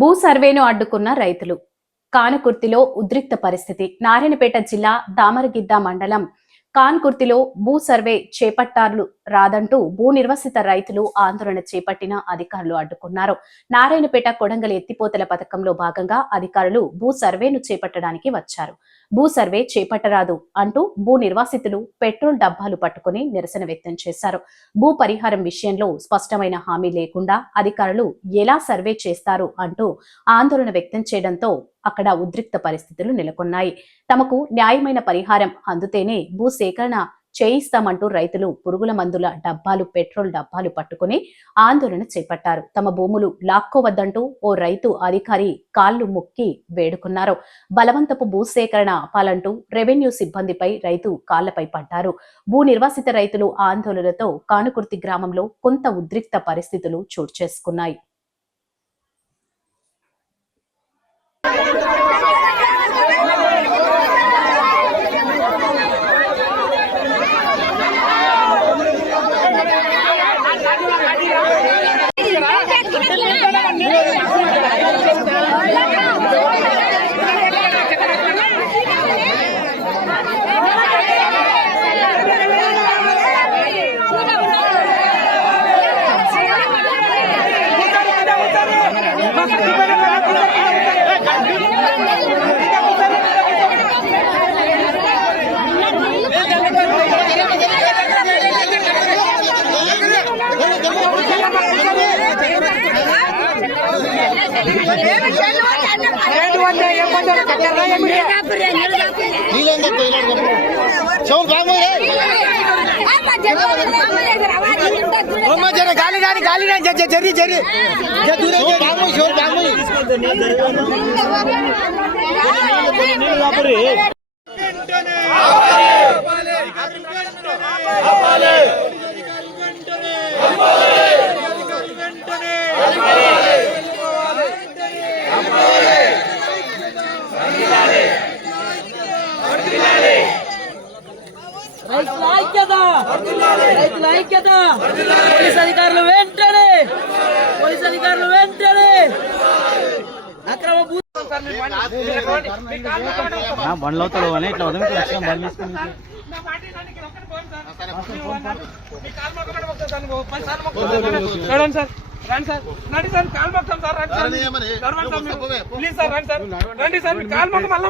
భూ సర్వేను అడ్డుకున్న రైతులు. కానుకుర్తిలో ఉద్రిక్త పరిస్థితి. నారాయణపేట జిల్లా దామరగిద్ద మండలం కాన్కుర్తిలో భూ సర్వే చేపట్టారు రాదంటూ భూ నిర్వసిత రైతులు ఆందోళన చేపట్టిన అధికారులు అడ్డుకున్నారు. నారాయణపేట కొడంగల్ ఎత్తిపోతల పథకంలో భాగంగా అధికారులు భూ సర్వేను చేపట్టడానికి వచ్చారు. భూ సర్వే చేపట్టరాదు అంటూ భూ నిర్వాసితులు పెట్రోల్ డబ్బాలు పట్టుకుని నిరసన వ్యక్తం చేశారు. భూ పరిహారం విషయంలో స్పష్టమైన హామీ లేకుండా అధికారులు ఎలా సర్వే చేస్తారు అంటూ ఆందోళన వ్యక్తం చేయడంతో అక్కడ ఉద్రిక్త పరిస్థితులు నెలకొన్నాయి. తమకు న్యాయమైన పరిహారం అందుతేనే భూ సేకరణ చేయిస్తామంటూ రైతులు పురుగుల మందుల డబ్బాలు పెట్రోల్ డబ్బాలు పట్టుకుని ఆందోళన చేపట్టారు. తమ భూములు లాక్కోవద్దంటూ ఓ రైతు అధికారి కాళ్ళు మొక్కి వేడుకున్నారు. బలవంతపు భూసేకరణ ఆపాలంటూ రెవెన్యూ సిబ్బందిపై రైతు కాళ్ళపై పడ్డారు. భూ నిర్వాసిత రైతులు ఆందోళనతో కానుకుర్తి గ్రామంలో కొంత ఉద్రిక్త పరిస్థితులు చోటు చేసుకున్నాయి. Son vamos. గాలి గాలి గాలి జరి జరి రైతుల ఐక్యత! రైతుల ఐక్యత! పోలీస్ అధికారులు వెంటనే! పోలీస్ అధికారులు వెంటనే! అక్రమ బండ్లు అవుతాడు అని ఇట్లా ఉదయం వచ్చిన బండి తీసుకుని చూడండి సార్ రండి సార్ రండి సార్ కాలు మొక్తాం సార్ రండి సార్. నడవండి సార్ మీరు. ప్లీజ్ సార్ రండి సార్. రండి సార్ మీరు కాలు మొక్క మళ్ళీ